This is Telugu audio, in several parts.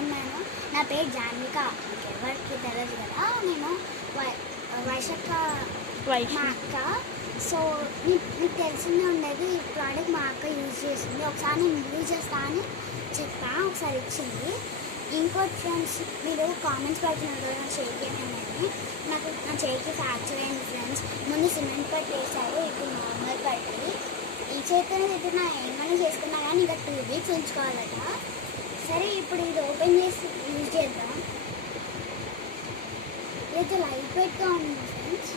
అన్నాను. నా పేరు జాన్విక, ఎవరికి తెలియదు కదా. నేను వైశాఖ మా అక్క. సో మీకు తెలిసిందే ఉండేది, ఈ ప్రోడక్ట్ మా అక్క యూజ్ చేసింది. ఒకసారి నేను యూజ్ చేస్తా అని చెప్పా, ఒకసారి ఇచ్చింది. ఇంకోటి ఫ్రెండ్స్, మీరు కామెంట్స్ పెడుతున్నారు నా చేయికి అనేది. నాకు నా చేయికి ఫ్రాక్చర్ అయింది ఫ్రెండ్స్. ముందు సిమెంట్ పట్టి వేసారు, ఇప్పుడు నార్మల్ పట్టి. ఈ చేతితోనే తిట్టినా ఏమైనా చేసుకున్నా కానీ ఇంకా 2 వీక్స్ ఉంచుకోవాలట. సరే ఇప్పుడు ఇది ఓపెన్ చేసి యూజ్ చేద్దాం. ఇది లైట్ వెయిట్గా ఉంది ఫ్రెండ్స్.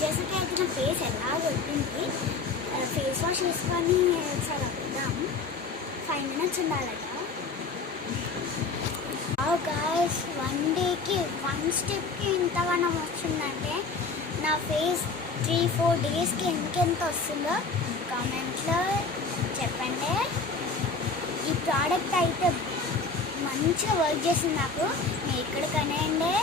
జెసికా అయితే నా ఫేస్ ఎలా కొట్టింది. ఫేస్ వాష్ చేసుకొని ఒకసారి వద్దాం. 5 minutes ఉండాలట. గాయస్, 1 డేకి 1 స్టెప్కి ఇంతగానో వస్తుందంటే నా ఫేస్ 3-4 డేస్కి ఎంతెంత వస్తుందో కామెంట్లో చెప్పండి. ఈ ప్రోడక్ట్ అయితే మంచిగా వర్క్ చేసింది నాకు. మీరు ఇక్కడ కనేయండి.